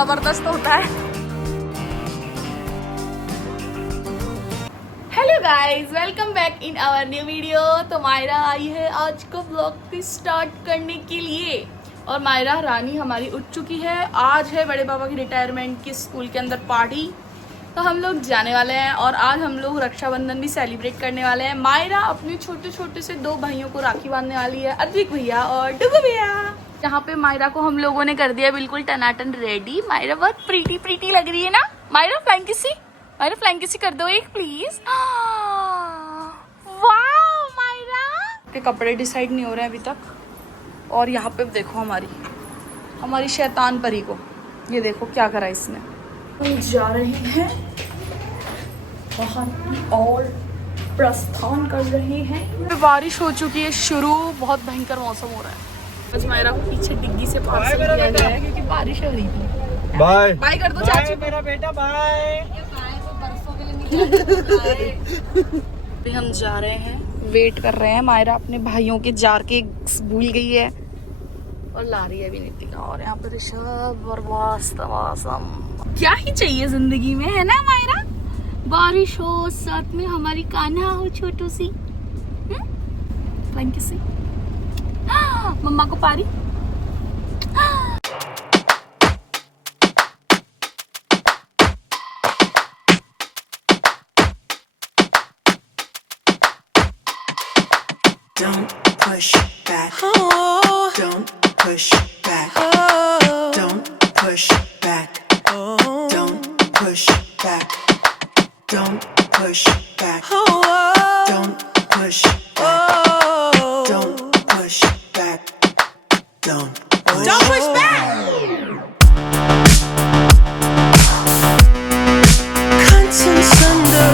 जबरदस्त होता है। Hello guys, welcome back in our new video. तो मायरा आई है आज को ब्लॉग स्टार्ट करने के लिए और मायरा रानी हमारी उठ चुकी है। आज है बड़े पापा की रिटायरमेंट की स्कूल के अंदर पार्टी, तो हम लोग जाने वाले हैं और आज हम लोग रक्षाबंधन भी सेलिब्रेट करने वाले हैं। मायरा अपने छोटे छोटे से 2 भाइयों को राखी बांधने वाली है, अद्विक भैया और डुगू भैया। यहाँ पे मायरा को हम लोगों ने कर दिया बिल्कुल टनाटन रेडी। मायरा बहुत प्रीटी प्रीटी लग रही है ना। मायरा फ्लाइंग किसी, मायरा फ्लाइंग किसी कर दो एक प्लीज। वाओ मायरा के कपड़े डिसाइड नहीं हो रहे हैं अभी तक। और यहाँ पे देखो हमारी शैतान परी को, ये देखो क्या करा इसने। हम जा रहे हैं बाहर और प्रस्थान कर रहे हैं। बारिश हो चुकी है शुरू, बहुत भयंकर मौसम हो रहा है। आज मायरा को पीछे डिग्गी से पार्सल किया गया है क्योंकि बारिश हो रही थी। बाय बाय कर दो चाची। मेरा बेटा बाय। अभी हम जा रहे हैं, वेट कर रहे हैं। मायरा अपने भाइयों के जार के भूल गई है और ला रही है अभी नीतिका। और यहाँ पर ऋषभ और मौसम, क्या ही चाहिए जिंदगी में, है ना मायरा। बारिश हो, साथ में हमारी कान्हा हो छोटू सी, थैंक सी। मम्मा को पारी। Don't push back. Oh. Don't push back. Oh. Don't push back. Oh. Don't push back. Don't push back. Oh. Don't push back. Oh. Don't push back. Don't push back. Conscience under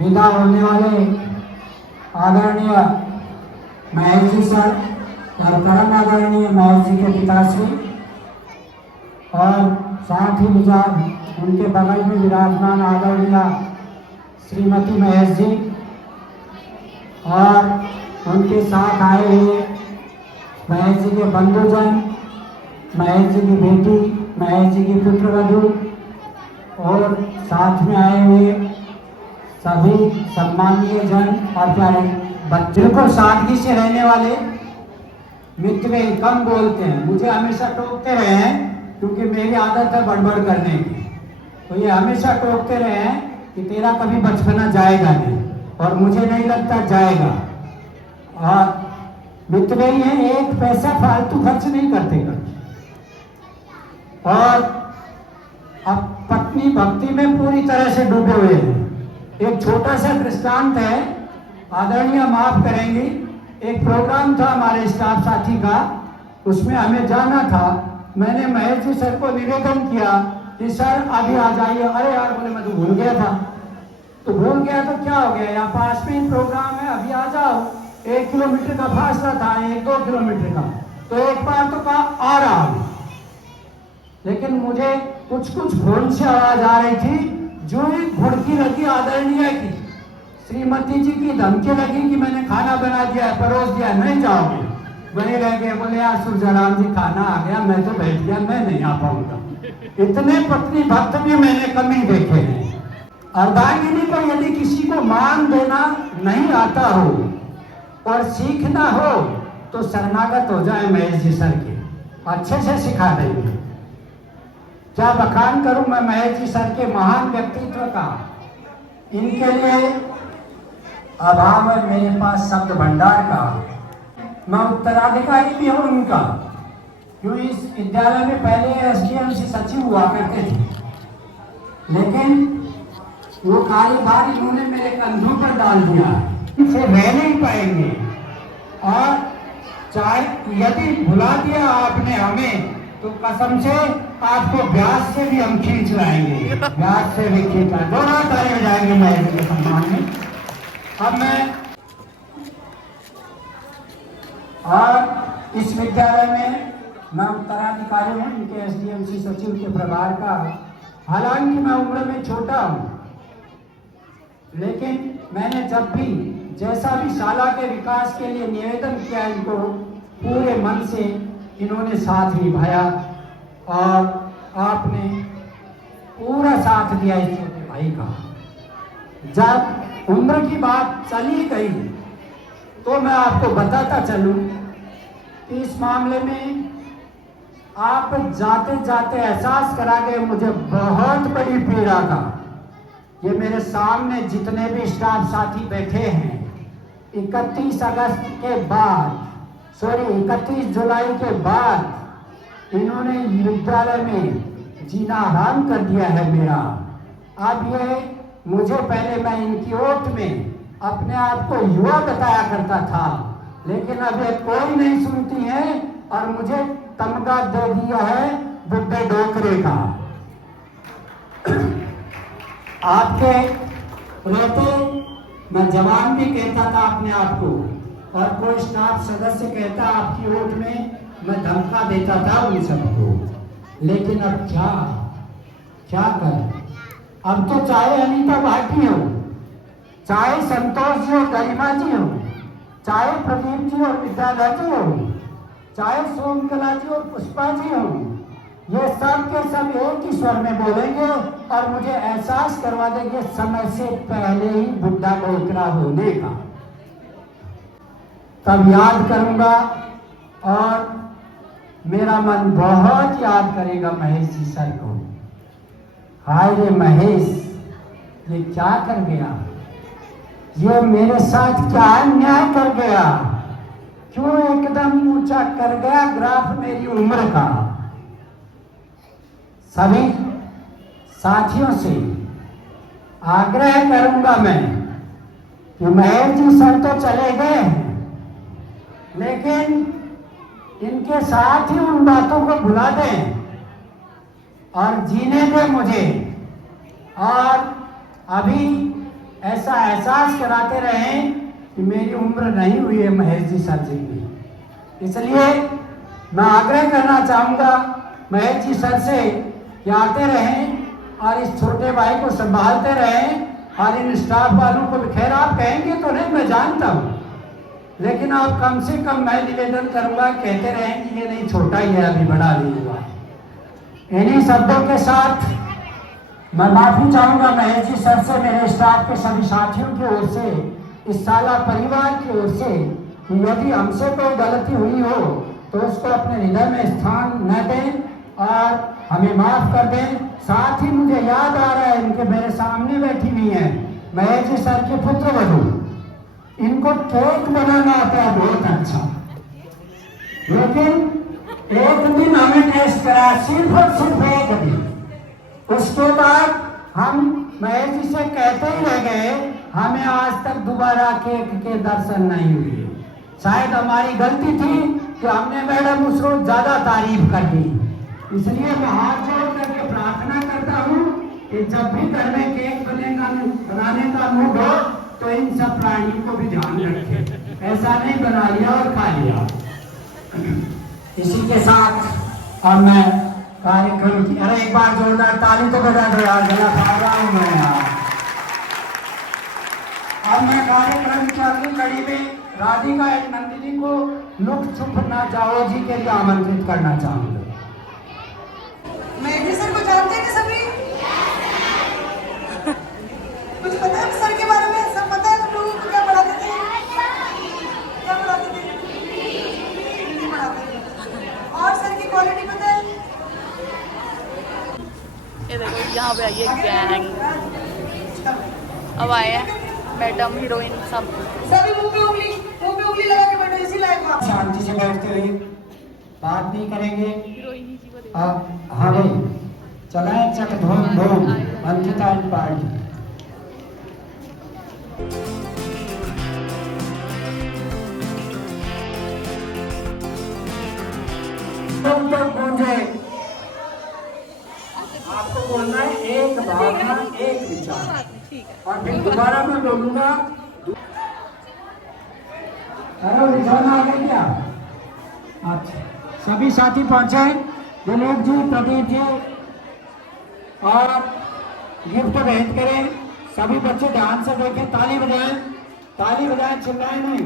विदा होने वाले आदरणीय Mahesh ji sir और परम आदरणीय महेश जी के पिताश्री और साथ ही विचार उनके बगल में विराजमान आदरणीय श्रीमती महेश जी और उनके साथ आए हुए महेश जी के बंधुजन, महेश जी की बेटी, महेश जी की पुत्रवधू और साथ में आए हुए सभी सम्मानीय जन और प्यारे बच्चों को सादगी से रहने वाले मित्र कम बोलते हैं, मुझे हमेशा टोकते रहे हैं क्योंकि मेरी आदत है बड़बड़ करने की। तो ये हमेशा टोकते रहे हैं कि तेरा कभी बचपना जाएगा नहीं, और मुझे नहीं लगता जाएगा। और मित्र ही हैं, एक पैसा फालतू खर्च नहीं करते कभी, और अब पत्नी भक्ति में पूरी तरह से डूबे हुए हैं। एक छोटा सा दृष्टांत है, आदरणीय माफ करेंगी, एक प्रोग्राम था हमारे स्टाफ साथी का, उसमें हमें जाना था। मैंने महेश जी सर को निवेदन किया कि सर अभी आ जाइए। अरे यार, बोले मैं तो भूल गया था। तो भूल गया तो क्या हो गया, यहाँ पास में ही प्रोग्राम है, अभी आ जाओ। 1 किलोमीटर का फासला था, 1-2 किलोमीटर का, तो एक बार तो कहा आ रहा हूं, लेकिन मुझे कुछ फोन से आवाज आ रही थी, जो एक भुड़की लगी आदरणीय की, श्रीमती जी की धमकी लगी कि मैंने खाना बना दिया है, परोस दिया, नहीं जाओगे। वहीं रह गए, बोले यार सुरजराम जी खाना आ गया, मैं तो बैठ गया, मैं नहीं आ पाऊंगा। इतने पत्नी भक्त भी मैंने कमी देखे हैं। अर्धांगिनी को यदि किसी को मान देना नहीं आता हो और सीखना हो तो शरणागत हो जाए महेश जी सर के, अच्छे से सिखा देंगे। क्या बखान करूं मैं महेश जी सर के महान व्यक्तित्व का। इनके लिए अभाव है मेरे पास शब्द भंडार का। मैं उत्तराधिकारी भी हूँ उनका, क्यों इस विद्यालय में पहले एसडीएमसी सचिव हुआ करते थे, लेकिन वो कार्यभार इन्होंने मेरे कंधों पर डाल दिया। इनसे रह नहीं पाएंगे, और चाहे यदि भुला दिया आपने हमें तो कसम से आपको ब्याज से भी हम खींच लाएंगे, ब्याज से भी खींच लाएंगे। दोनों ताली हो जाएंगे महर्जी के सम्मान में। अब मैं और इस विद्यालय में मैं उत्तराधिकारी हूँ इनके एसडीएमसी सचिव के प्रभार का। हालांकि मैं उम्र में छोटा हूँ, लेकिन मैंने जब भी जैसा भी शाला के विकास के लिए निवेदन किया, इनको पूरे मन से इन्होंने साथ निभाया, और आपने पूरा साथ दिया इस छोटे भाई का। जब उम्र की बात चली गई तो मैं आपको बताता चलूं कि इस मामले में आप जाते जाते एहसास करा गए मुझे बहुत बड़ी पीड़ा का। ये मेरे सामने जितने भी स्टाफ साथी बैठे हैं, 31 अगस्त के बाद 31 जुलाई के बाद इन्होंने विद्यालय में जीना हराम कर दिया है मेरा। अब ये मुझे पहले मैं इनकी ओट में अपने आप को युवा बताया करता था, लेकिन अब ये कोई नहीं सुनती है और मुझे तमगा दे दिया है बुड्ढे डोकरे का। आपके रहते मैं जवान भी कहता था अपने आप को, और कोई स्टाफ सदस्य कहता आपकी ओट में, मैं धमका देता था उन सबको। लेकिन अब क्या करें? अब तो चाहे अनीता भाटी हो, चाहे संतोष जी और गरिमा जी हो, चाहे प्रदीप जी और विद्याधा जी हो, चाहे सोमकला जी और पुष्पा जी हो, ये सब के सब एक ही स्वर में बोलेंगे और मुझे एहसास करवा देंगे समय से पहले ही बुड्ढा डोकरा होने का। तब याद करूंगा और मेरा मन बहुत याद करेगा महेश जी सर को। हाय रे महेश, ये क्या कर गया, ये मेरे साथ क्या अन्याय कर गया, क्यों एकदम ऊंचा कर गया ग्राफ मेरी उम्र का। सभी साथियों से आग्रह करूंगा मैं कि महेश जी सर तो चले गए, लेकिन इनके साथ ही उन बातों को भुला दें और जीने दें मुझे, और अभी ऐसा एहसास कराते रहें कि मेरी उम्र नहीं हुई है महेश जी सर जी की। इसलिए मैं आग्रह करना चाहूँगा महेश जी सर से कि आते रहें और इस छोटे भाई को संभालते रहें, और इन स्टाफ वालों को भी, खैर आप कहेंगे तो नहीं, मैं जानता हूँ, लेकिन आप कम से कम मैं निवेदन करूँगा कहते रहें कि ये नहीं छोटा ही है, अभी बड़ा नहीं हुआ है। इन्हीं शब्दों के साथ मैं माफी चाहूंगा महेश जी सर से, मेरे स्टाफ के सभी साथियों की ओर से, इस शाला परिवार की ओर से, कि यदि हमसे कोई गलती हुई हो तो उसको अपने हृदय में स्थान न दें और हमें माफ कर दें। साथ ही मुझे याद आ रहा है, इनके मेरे सामने बैठी हुई है महेश जी सर के पुत्र बधू, इनको केक बनाना आता है बहुत अच्छा, लेकिन एक दिन हमें टेस्ट करा, सिर्फ और सिर्फ एक दिन। उसके बाद हम महेश जी से कहते ही रह गए, हमें आज तक दोबारा केक के दर्शन नहीं हुए। शायद हमारी गलती थी कि हमने मैडम उस रोज ज्यादा तारीफ कर दी। इसलिए मैं हाथ जोड़ करके प्रार्थना करता हूँ कि जब भी घर में केक बनाने का मूड हो तो इन सब प्राणियों को भी ध्यान रखें, ऐसा नहीं बना लिया और खा लिया। इसी के साथ अब मैं कार्यक्रम की, अरे एक बार जोरदार ताली तो बजा दो यार, गला खा रहा हूं मैं यार। अब मैं कार्यक्रम की अगली कड़ी में राधिका एंड नंदिनी को लुक चुप ना जाओ जी के लिए आमंत्रित करना चाहूंगा। महेश सर को जानते हैं सभी? कुछ पता है सर के बारे में? सब पता है तुम लोगों को? क्या पढ़ाते थे? क्या पढ़ाते थे? हिंदी पढ़ाते थे। और सर की क्वालिटी पता है? ये देखो यहाँ पे आई है गैंग, अब आए हैं मैडम, हीरोइन सब। सभी मुंह पे उंगली लगा के बैठो, इसी लायक आप। शांति से बैठते रहिए, बात नहीं करेंगे। हीरोइन ही जी को देखो। हाँ भाई, चलाएं चक धूम धूम, अंकिता एंड पार्टी। आपको बोलना है एक भावना एक विचार, और फिर दोबारा मैं बोलूंगा। अरे रिझाना आ गया क्या? अच्छा, सभी साथी पहुंचे, दिलीप जी, प्रदीप जी, और गिफ्ट भेंट करें। सभी बच्चे ध्यान से देखें, ताली बजाएं, चिल्लाएं नहीं।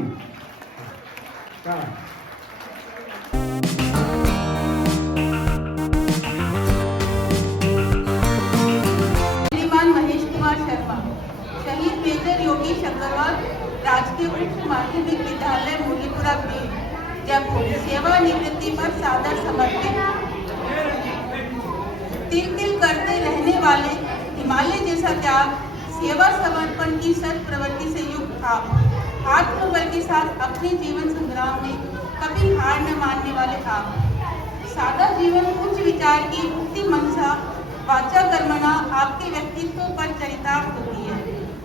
श्रीमान महेश कुमार शर्मा, शहीद मेजर योगेश अग्रवाल, राजकीय उच्च माध्यमिक विद्यालय मूलीपुरा में जयपुर, सेवानिवृत्ति पर सादर समर्पित। तिल तिल करते रहने वाले हिमालय जैसा त्याग, सेवा समर्पण की सत प्रवृत्ति से युक्त था। आत्मबल के साथ अपने जीवन संग्राम में कभी हार न मानने वाले आप। सादा जीवन उच्च विचार की मुक्ति मंशा वाचा कर्मणा आपके व्यक्तित्व पर चरितार्थ होती है,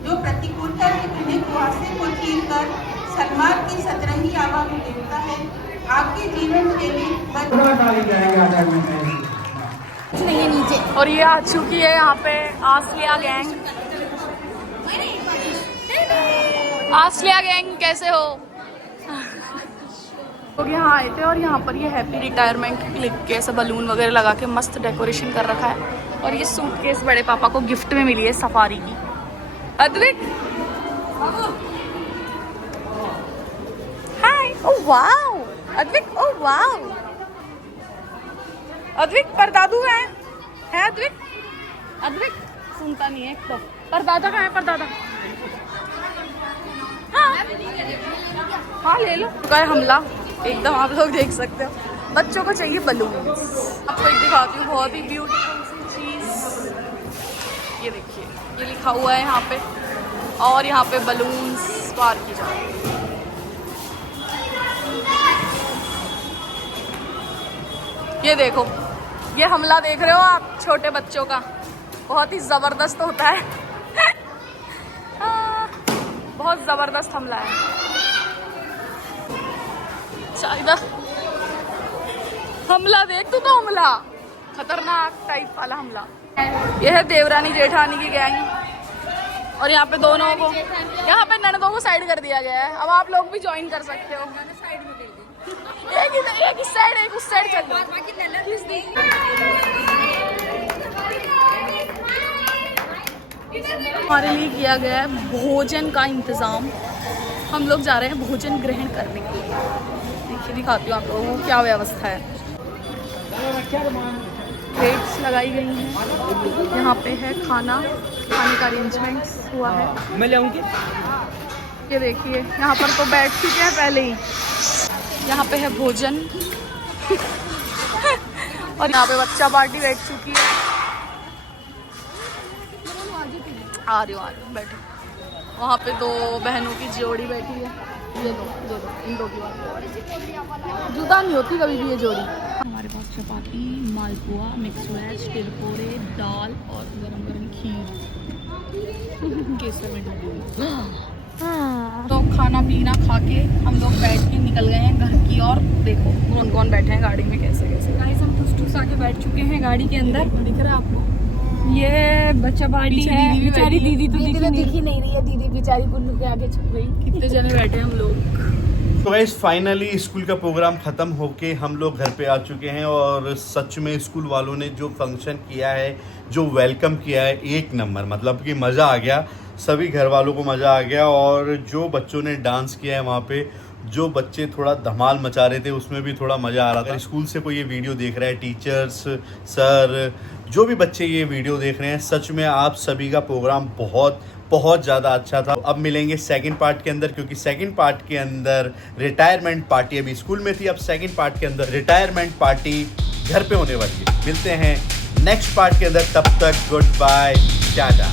जो प्रतिकूलता के घने कुहासे को चीर कर सन्मार्ग की सतरंगी आभा को देखता है। आपके जीवन शैली और ये आ चुकी है यहाँ पे आसलिया गैंग। आसलिया गैंग कैसे हो? लोग यहाँ आए थे और यहाँ पर ये हैप्पी रिटायरमेंट क्लिक के ऐसे बलून वगैरह लगा के मस्त डेकोरेशन कर रखा है। और ये सूटकेस बड़े पापा को गिफ्ट में मिली है सफारी की। Advik, hi, oh wow, Advik, oh wow, Advik परदादू है अद्विक? अद्विक सुनता नहीं है एक तो। परदादा कहाँ है? परदादा हाँ ले लो। गए हमला एकदम, आप लोग देख सकते हो। बच्चों को चाहिए बलून। आपको एक दिखाती हूँ बहुत ही ब्यूटीफुल सी चीज। ये देखिए, ये लिखा हुआ है यहाँ पे, और यहाँ पे बलून्स पार की जाए। ये देखो, ये हमला देख रहे हो आप छोटे बच्चों का, बहुत ही जबरदस्त होता है। बहुत जबरदस्त हमला है। शायद हमला देख तो हमला खतरनाक टाइप वाला हमला। यह है देवरानी जेठानी की गैंग, और यहाँ पे दोनों को, यहाँ पे ननदों को साइड कर दिया गया है। अब आप लोग भी ज्वाइन कर सकते हो। एक इस साइड, एक उस साइड चल लो। हमारे लिए किया गया है भोजन का इंतजाम। हम लोग जा रहे हैं भोजन ग्रहण करने के लिए। देखिए, दिखाती हूँ आप लोगों को क्या व्यवस्था है। प्लेट्स लगाई गई हैं, यहाँ पे है खाने का अरेंजमेंट्स हुआ है। मैं ले आऊँगी। ये देखिए, यहाँ पर तो बैठ चुके हैं पहले ही। यहाँ पे है भोजन और यहाँ पे बच्चा पार्टी बैठ चुकी है। आ रही हूँ, बैठो। वहाँ पे दो बहनों की जोड़ी बैठी है। ये दो इन दो की बात, जुदा नहीं होती कभी भी ये जोड़ी। हमारे पास चपाती, मालपुआ, मिक्स वेज, तिलकोरे, दाल और गरम गरम खीर। केसर में तो खाना पीना खा के हम लोग बैठ के निकल गए हैं घर की ओर। देखो कौन कौन बैठे हैं गाड़ी में, कैसे कैसे। गाइस, हम ठुस आके बैठ चुके हैं गाड़ी के अंदर। दिख रहा है आपको? ये बच्चा पार्टी है। बेचारी दीदी तो दिखी नहीं रही है। दीदी बेचारी गुल्लू के आगे छुप गई। कितने जने बैठे हैं हम लोग। तो गाइस, फाइनली स्कूल का प्रोग्राम ख़त्म होके हम लोग घर पे आ चुके हैं, और सच में स्कूल वालों ने जो फंक्शन किया है, जो वेलकम किया है, एक नंबर। मतलब कि मज़ा आ गया, सभी घर वालों को मज़ा आ गया। और जो बच्चों ने डांस किया है वहाँ पे, जो बच्चे थोड़ा धमाल मचा रहे थे, उसमें भी थोड़ा मज़ा आ रहा था। स्कूल से कोई ये वीडियो देख रहा है, टीचर्स, सर, जो भी बच्चे ये वीडियो देख रहे हैं, सच में आप सभी का प्रोग्राम बहुत ज़्यादा अच्छा था। अब मिलेंगे सेकंड पार्ट के अंदर, क्योंकि सेकंड पार्ट के अंदर रिटायरमेंट पार्टी अभी स्कूल में थी, अब सेकंड पार्ट के अंदर रिटायरमेंट पार्टी घर पे होने वाली है। मिलते हैं नेक्स्ट पार्ट के अंदर, तब तक गुड बाय, टाटा।